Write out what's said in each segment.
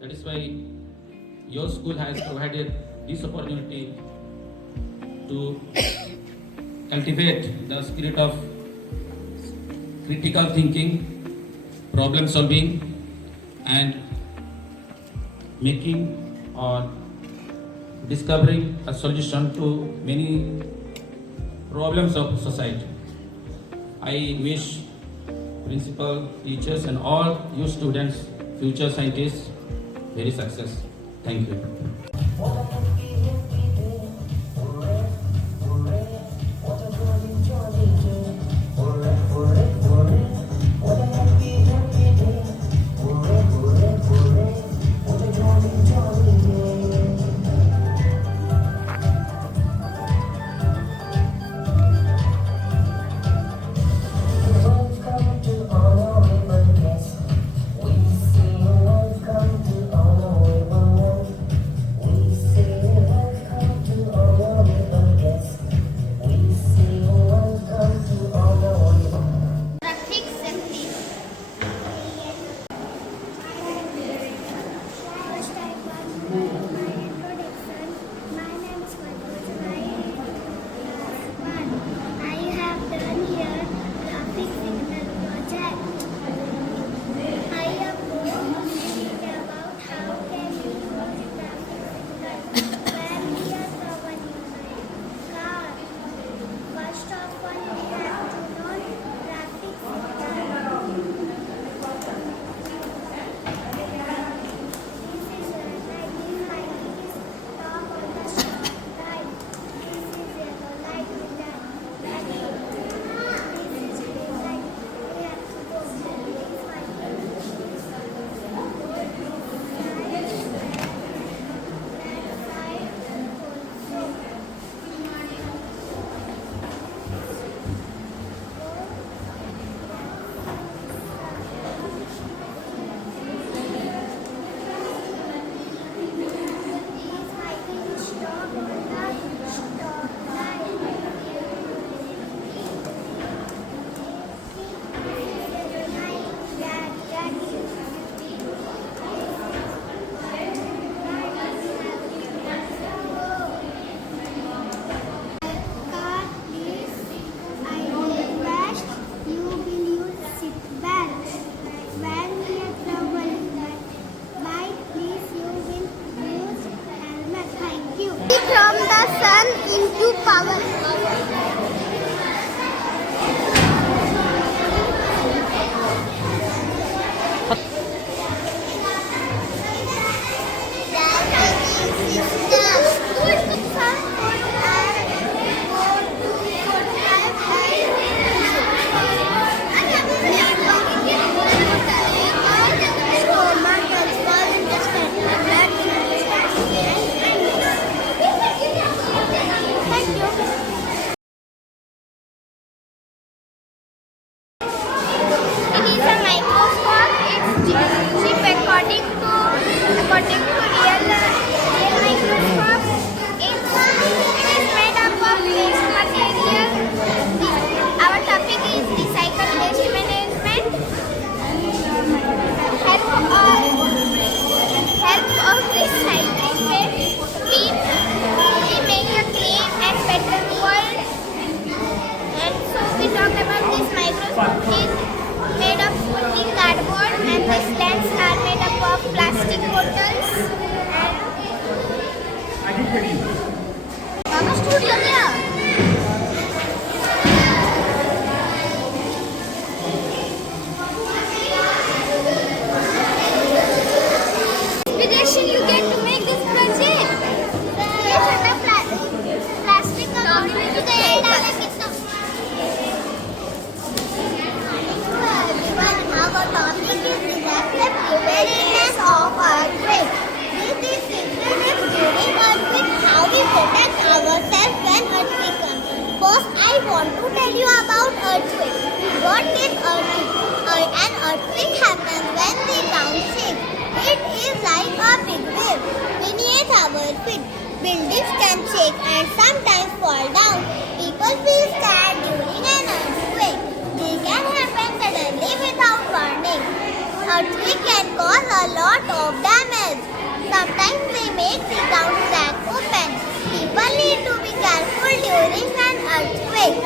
That is why your school has provided this opportunity to cultivate the spirit of critical thinking, problem solving, and making or discovering a solution to many problems of society. I wish principal, teachers, and all you students, future scientists, very success. Thank you. From the sun into power. This is how we protect ourselves when a lot of damage. Sometimes they make the ground crack open. People need to be careful during an earthquake.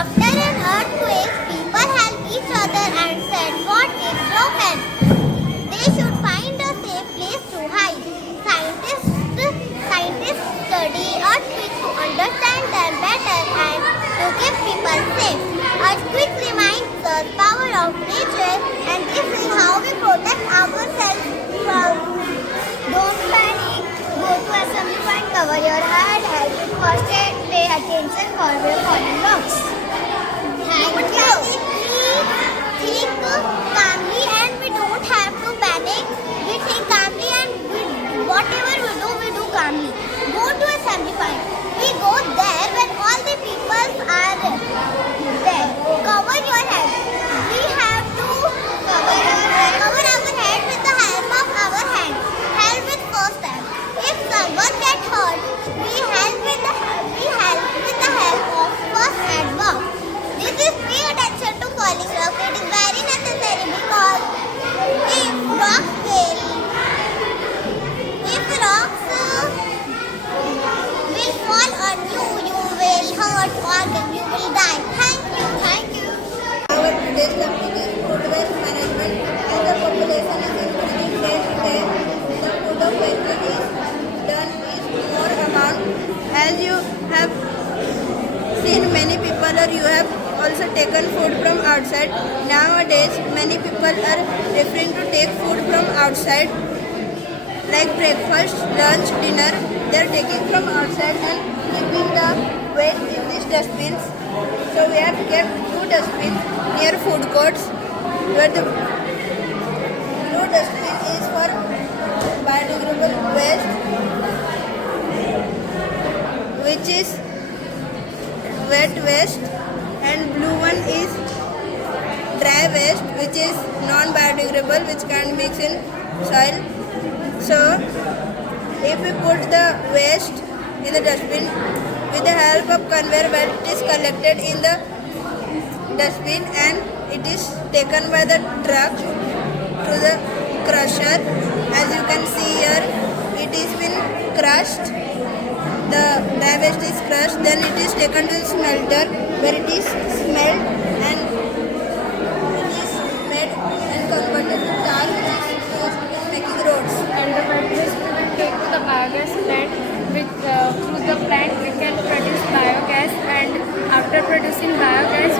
After an earthquake, people help each other and set what is broken. They should find a safe place to hide. Scientists study earthquakes to understand them better and to keep people safe. Earthquakes remind the power of nature, and this is how we protect ourselves from. Don't panic. Go to assembly point, cover your head, help with first aid, pay attention for your falling blocks. Thank you. Think calmly, and we don't have to panic. We think calmly, and whatever we do calmly. Go to assembly point. We go there when all the people are there. Cover your head. We have to cover our head with the help of our hand. Help with first aid. If someone gets hurt, we help with the help of first aid box. This is pay attention to falling rocks. It is very necessary because if rocks will fall on you, you will hurt or you will die. Thank you. Our today's topic is food waste management. As the population is increasing day to day, the food of wastage is done is more amount. As you have seen many people, or you have also taken food from outside. Nowadays, many people are preferring to take food from outside, like breakfast, lunch, dinner. They are taking from outside and keeping the waste in these dustbins. So we have kept two dustbins near food courts, where the blue dustbin is for biodegradable waste, which is wet waste, and blue one is dry waste, which is non-biodegradable, which can't mix in soil. So if we put the waste in the dustbin, with the help of conveyor belt, it is collected in the dustbin and it is taken by the truck to the crusher. As you can see here, it is been crushed. The dry waste is crushed, then it is taken to the smelter, where it is smelt and it is made and converted to tar, which is used in making roads. And the wet waste we will take to the biogas plant. Through the plant we can produce biogas, and after producing biogas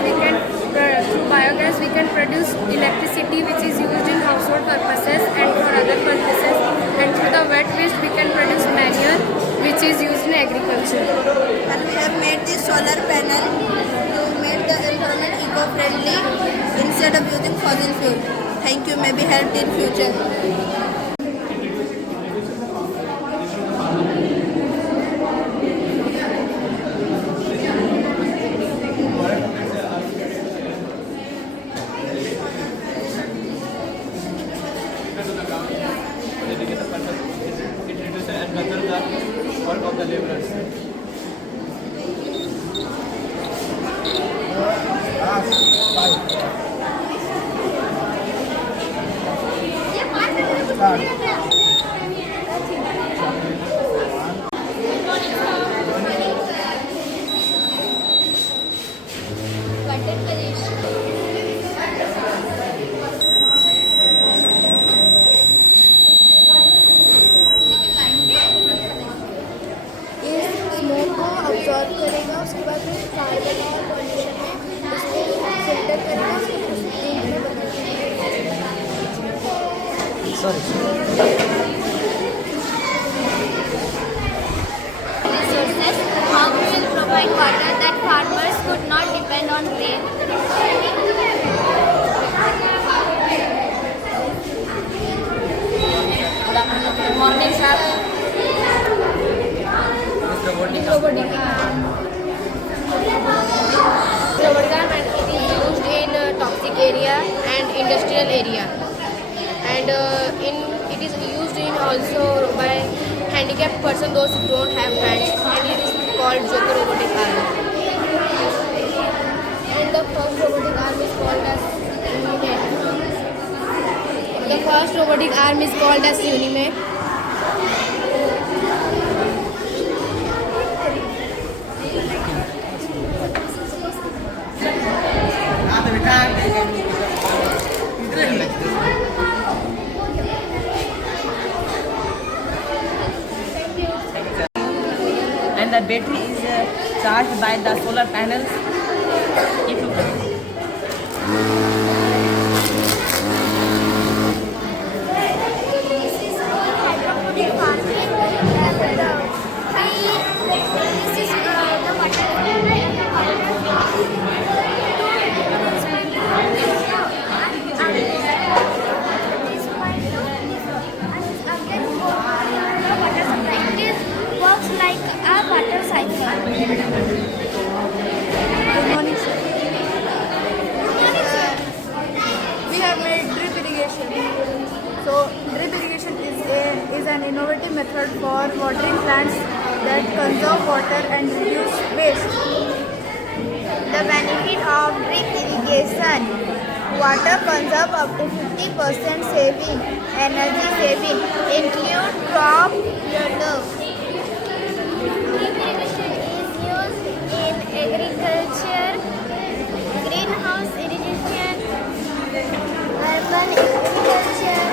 we can produce electricity, which is used in household purposes and for other purposes. And through the wet waste we can produce manure, which is used in agriculture. And we have made this solar panel to make the environment eco-friendly instead of using fossil fuel. Thank you, may be helped in future. It reduces and betters the work of the laborers. Absorb करेगा, उसके बाद फिर carbon और pollution में उसको filter करेगा, उसको protein में बदलेगा। Resources, how we will provide water that farmers could not depend on rain. Good morning, sir. Robotic arm. Robotic arm, and it is used in toxic area and industrial area, and it is used in also by handicapped person, those who don't have hands, and it is called Joker robotic arm. And the first robotic arm is called as Lumen. The first robotic arm is called as Unimate. And the battery is charged by the solar panels. If you Works like a water cycle. Good morning, sir. We have made drip irrigation. So drip irrigation is an innovative method for watering plants that conserve water and reduce waste. The benefit of drip irrigation: water conserve up to 50% saving, energy saving, include crop water. Drip irrigation is used in agriculture, greenhouse irrigation, urban agriculture,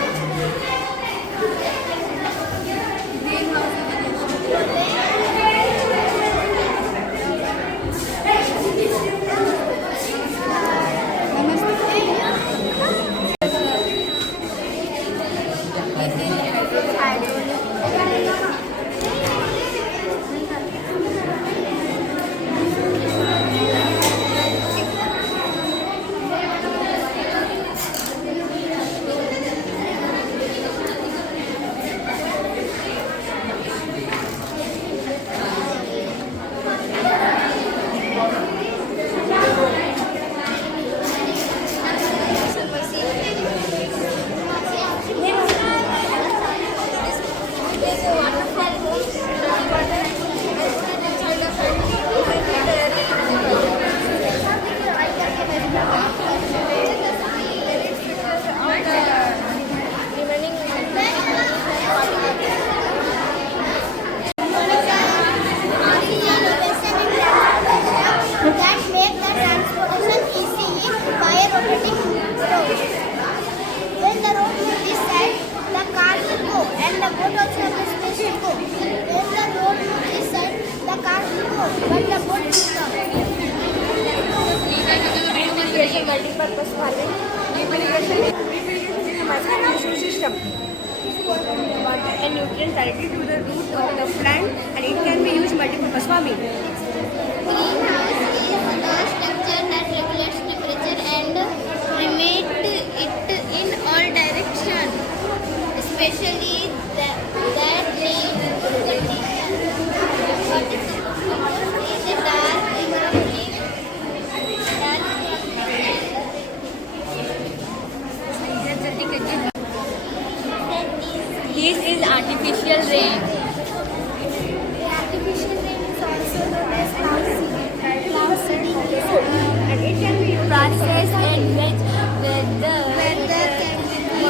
that make the transportation easy by a rotating road. When the road moves this side, the car will go and the boat also has the space to go. When the road moves this side, the car will go but the boat will come. Irrigation multi-purpose farming. Drip irrigation is a massive irrigation system. Water and nutrient directly to the root of the plant, and it can be used multi-purpose farming. Greenhouse is the structure that regulates temperature and emits it in all directions, especially that need condition. What is a dark economic This is artificial rain. artificial rain is also known as cloud seeding, And it can be used Process and weather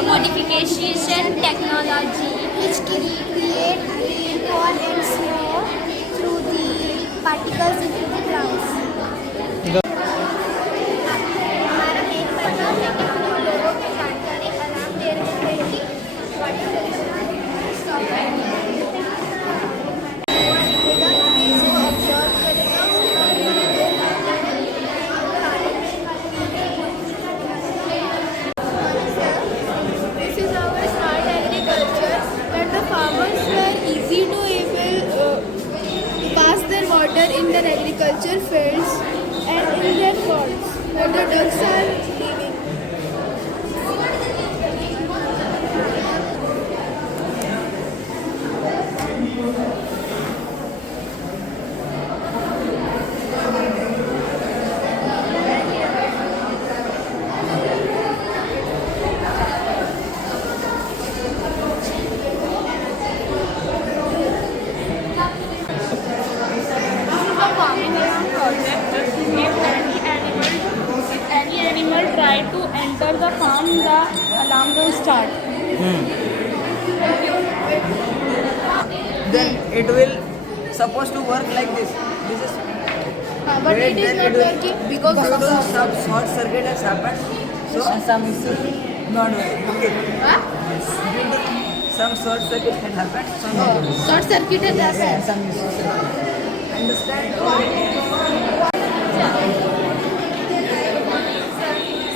modification modification technology. which create rainfall and snow through the particles into the clouds. हमारा main पता है कि हम लोगों की जानकारी आराम दे रहे हैं कि This is our smart agriculture, that the farmers were easy to able pass their water in their agriculture fields and in their ponds where the ducks are living. If any animal try to enter the farm, the alarm will start. Then it will supposed to work like this. This is But where it is then not it will- working because due of to some short circuit has happened. So Some issue. not working. Okay. Huh? Due to some short circuit had happened. So not working. Short circuit has happened. Some issue. Understand?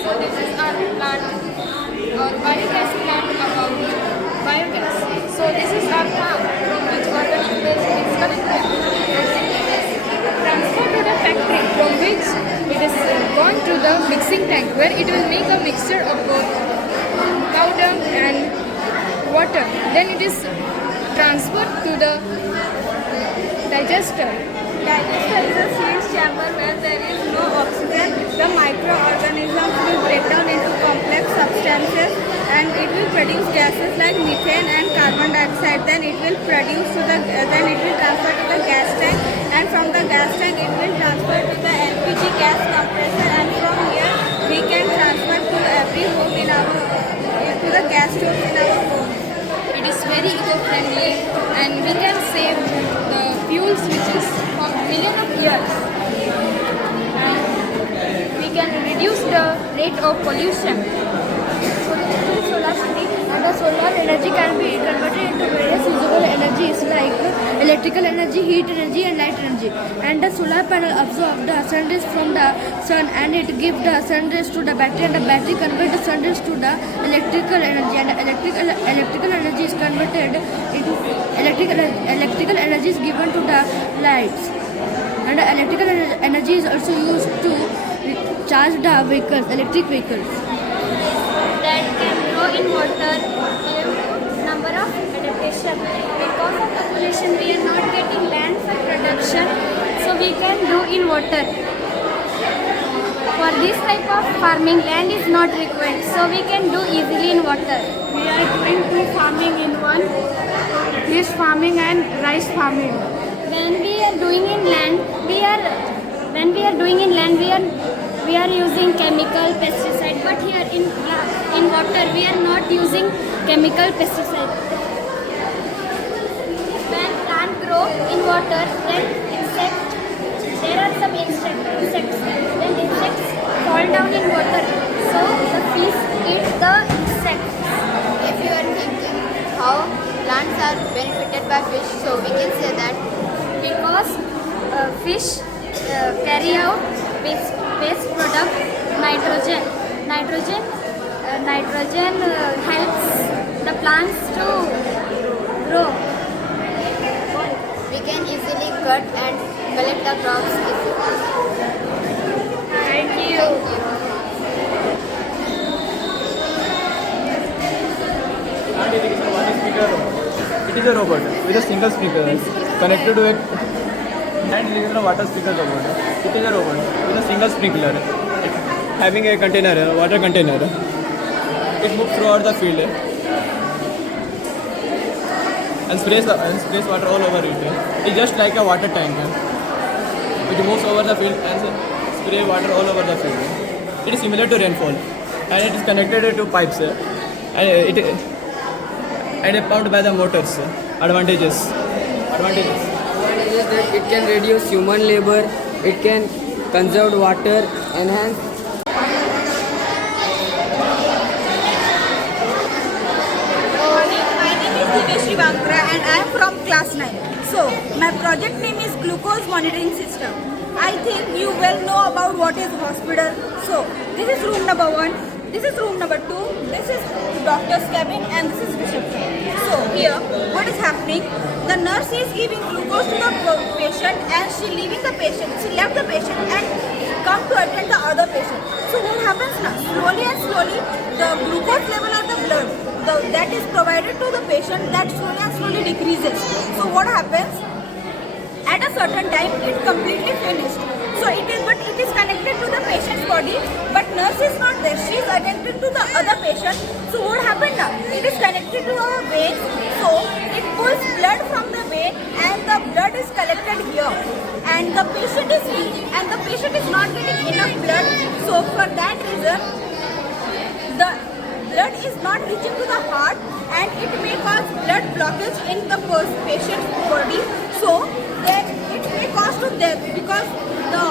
So this is our plant, our biogas plant about biogas. So this is our farm from which water is collected and it is transferred to the factory from which it is gone to the mixing tank where it will make a mixture of both powder and water. Then it is transferred to the digester. Digester is a sealed chamber where there is no oxygen. The microorganisms will break down into complex substances and it will produce gases like methane and carbon dioxide. Then it will transfer to the gas tank, and from the gas tank it will transfer to the LPG gas compressor, and from here we can transfer to every home to the gas stove in our home. It is very eco-friendly and we can save the fuels which is for millions of years. And we can reduce the rate of pollution. So this is solar city, and the solar energy can be converted into various usable energies like electrical energy, heat energy and light energy. And the solar panel absorbs the sun rays from the sun and it gives the sun rays to the battery, and the battery converts the sun rays to the electrical energy, and the electrical energy is converted into electrical energy is given to the lights, and the electrical energy is also used to charge the vehicles, electric vehicles. That can grow in water number of adaptation. Because of population we are not getting land for production, so we can do in water. For this type of farming, land is not required, so we can do easily in water. We are doing two farming in one, fish farming and rice farming. When we are doing in land, we are using chemical pesticide, but here in water we are not using chemical pesticide. When plant grow in water, then there are some insects. Then insects fall down in water, so the fish eat the insects. If you are thinking how plants are benefited by fish, so we can say that Because fish carry out waste product nitrogen. Nitrogen helps the plants to grow. we can easily cut and collect the crops easily. Thank you. Plant irrigation water sprinkler robot. It is a robot with a single sprinkler connected to a hand irrigation water sprinkler robot. It is a robot with a single sprinkler having a container, a water container. It moves throughout the field and sprays water all over it. It's just like a water tank. It moves over the field and spray water all over the field. It is similar to rainfall and it is connected to pipes and it pumped by the motors. Advantages. Advantages that it can reduce human labor, it can conserve water, enhance. My name is Dinesh Shivankara and I am from class 9. So, my project name is Glucose Monitoring System. I think you well know about what is hospital. So, this is room number 1, this is room number 2, this is doctor's cabin and this is reception. So, here, what is happening? The nurse is giving glucose to the patient and she left the patient and come to attend the other patient. So what happens now? Slowly and slowly, the glucose level of the blood that is provided to the patient, that slowly and slowly decreases. So what happens? At a certain time, it completely finished. So it is connected to the patient's body, but nurse is not there. She is attending to the other patient. So what happened now? It is connected to our veins. So it pulls blood from the vein and the blood is collected here. And the patient is weak and the patient is not getting enough blood. So for that reason, the blood is not reaching to the heart and it may cause blood blockage in the patient's body. So then it may cause to death because the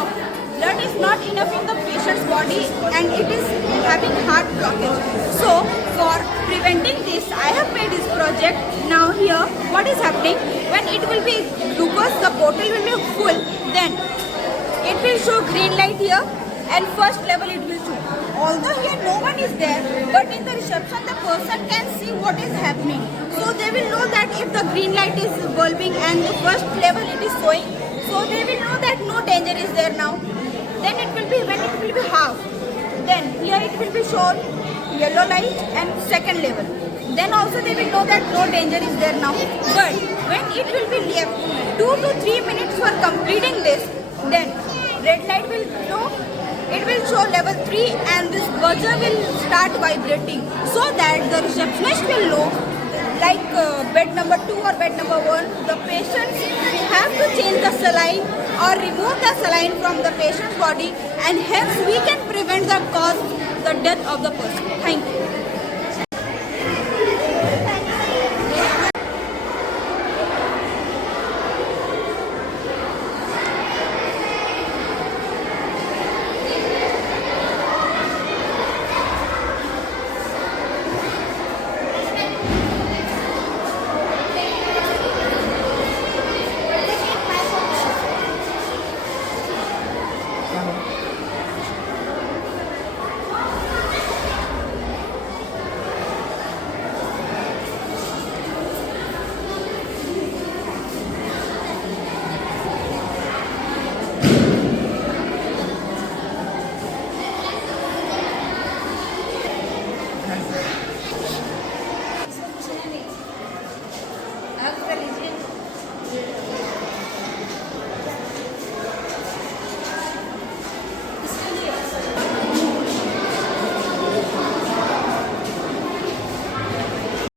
blood is not enough in the patient's body and it is having heart blockage. So for preventing this, I have made this project. Now here, what is happening? When it will be glucose, the bottle will be full. Then it will show green light here and first level it will show. Although here no one is there, but in the reception the person can see what is happening. So they will know that if the green light is bulbing and the first level it is showing, so they will know that no danger is there now. Then it will be, when it will be half, then here it will be shown yellow light and second level. Then also they will know that no danger is there now. But when it will be left 2 to 3 minutes for completing this, then red light will show, it will show level 3 and this buzzer will start vibrating so that the receptionist will know, like bed number 2 or bed number 1, the patients have to change the saline or remove the saline from the patient's body, and hence we can prevent the death of the person. Thank you.